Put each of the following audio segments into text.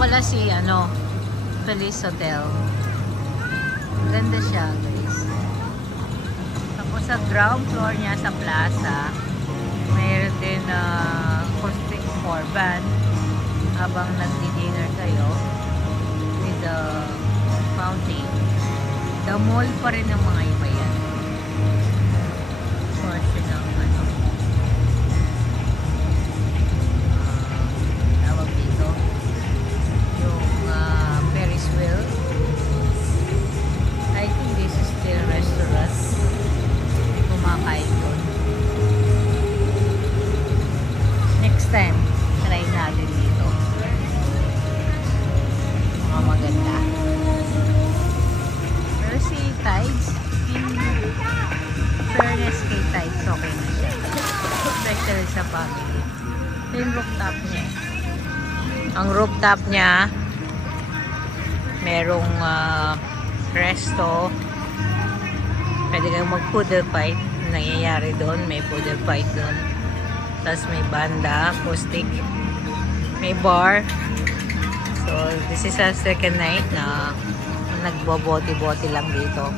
pala si Feliz Hotel. Ganda siya, guys. Tapos sa ground floor niya sa plaza, mayroon din acoustic for band habang nagdi-dinner kayo with the fountain. The mall pa rin ng mga iba yan. Portion ng tawag dito yung Ferris wheel. I think this is still restaurant. Kumakain doon. Next time, try natin dito. Mga maganda. Pero si Tides, in fairness kay Tides, okay na siya. Especially sa family. Yung rooftop niya. Ang rooftop niya, merong resto. Pwede kayong mag-poodle fight. Nangyayari doon. May poodle fight doon. Tapos may banda, acoustic. May bar. So, this is a second night na nagbobote-bote lang dito.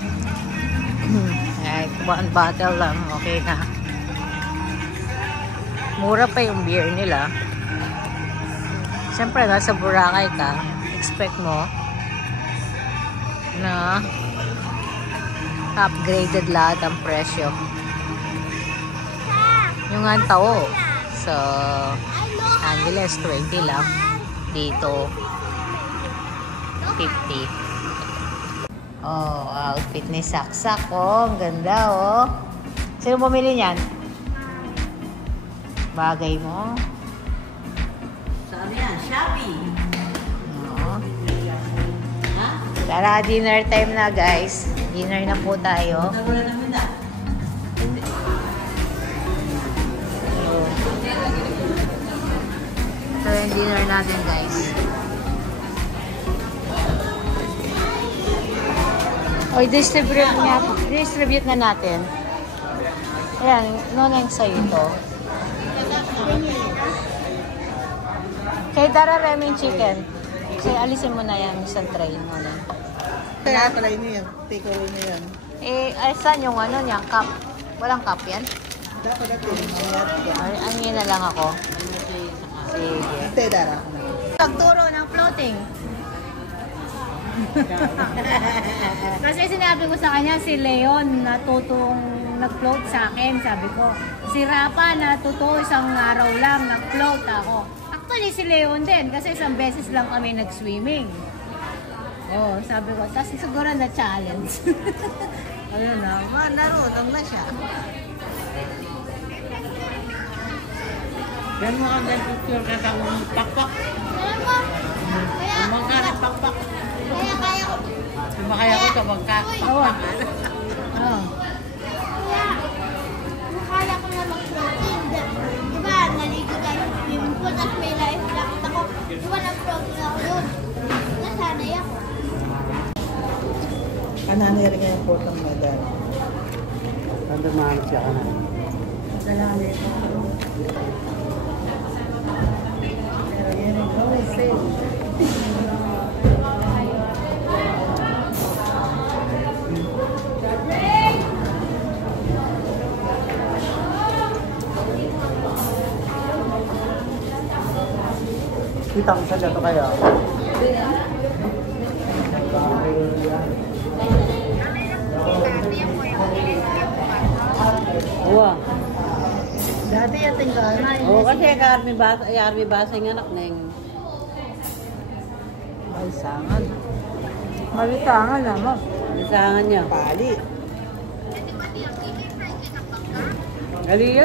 One bottle lang. Okay na. Mura pa yung beer nila. Siyempre, nasa Boracay ka. Expect mo na upgraded lahat ang presyo. Yung tao sa Angeles 20 lang, dito 50. Oh, outfit ni Saksak. Oh, ang ganda oh. Sino bumili niyan? Bagay mo. Sabi yan, Shopee. Tara, dinner time na guys. Dinner na po tayo. So, yung dinner natin guys. O, distribute na natin. Ayan, noneng sa'yo ito. Kay Dara Reming chicken. Kasi alisin mo na yan sa tray. Kaya pala yun yan. Take away niya yan. Saan yung niyang cup? Walang cup yan? Dapat natin. Angin na lang ako. Sige. Ito, Dara. Pagturo ng floating. Kasi sinabi ko sa kanya, si Leon natutong nag-float sa akin. Sabi ko, si Rapa natuto isang araw lang nag-float ako. Actually, si Leon din. Kasi isang beses lang kami nag-swimming. Oh, sabi ko, tapos siguro na challenge. Ayun na, narunong na siya. Yan mo ang picture ka sa pakpak. Kumangka ng pakpak. Kaya ko. Kumakaya ko sa magkakpak. Kaya ko na mag-floating. Diba, naligo tayo sa swimming pool at may life jacket ako. Diba, nag-floating ako yun. Nasanay ako. Kananay rin yung potong medal. Kanda mahanap siya kanan. Salamat. Pero yan yung always safe. Kita mo sa gato kaya? Wow. Dati yung tinggal. Oo, kasi Army Basa yung anak na yung malisangan. Malisangan naman. Malisangan niya. Pali. Galiya,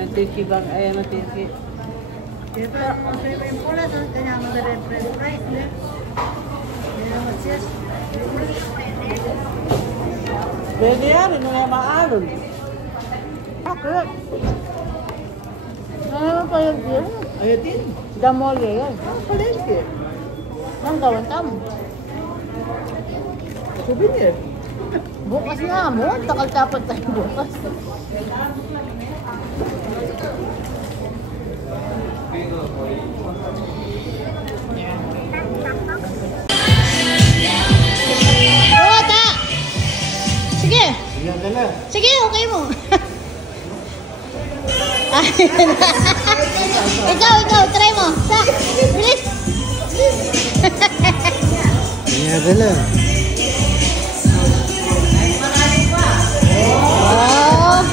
matisi bang, ay matisi. Ito, ang swimming pool na doon, kanya mo na rin french fries. Hindi naman siya. Pwede yan, hindi na maalon. Bakit? Ano naman pa yung din? Ayaw din. Damolye yan. Ang palengke. Nang gawin tamo. Souvenir. Bukas na mo. Takal-tapat tayo bukas. Sige, okay mo. ikaw, try mo. Sa, bilis. Kanya lang. Oh.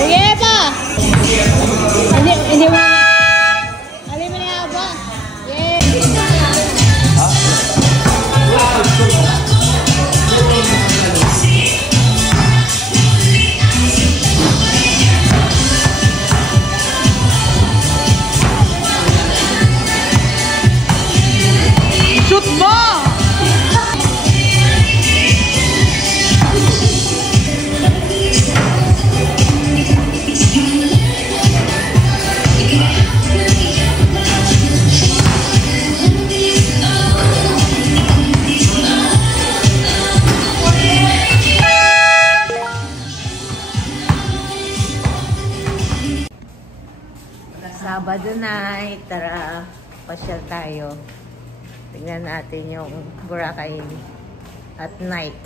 Sige pa. Hindi mo. Alin mo na ba? Yeah. Shoot mo! Sabado night, tara, pasyal tayo. Tingnan natin yung Boracay at night.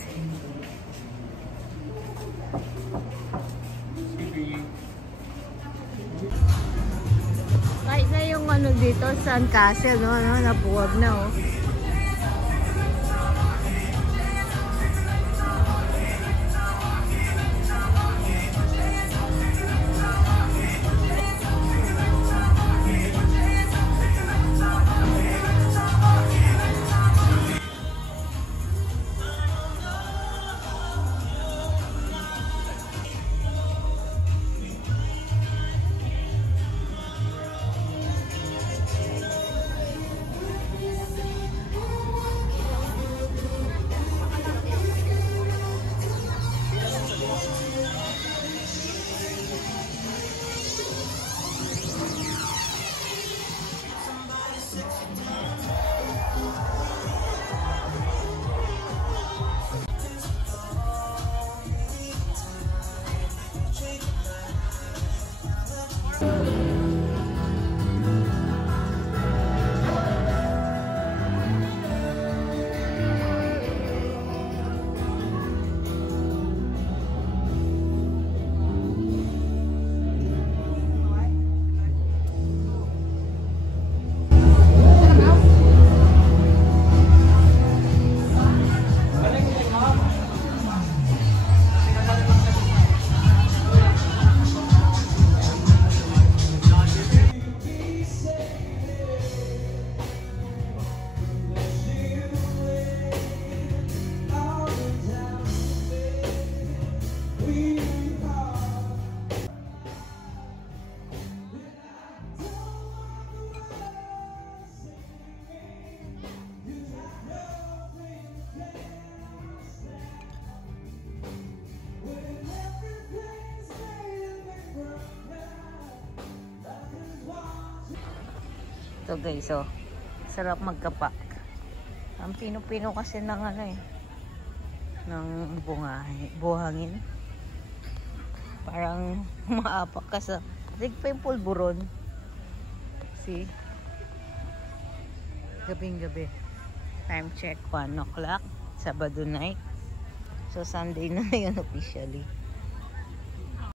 Kahit na yung ano dito, Sun Castle, no, napuwag na, oh. Ito guys, oh. Sarap magkapak. Ang pino-pino kasi ng ano eh. Ng buhangin. Parang maapak ka sa... Sig pa yung pulburon. See? Gabing-gabi. Time check, 1 o'clock. Sabado night. So, Sunday na yun officially.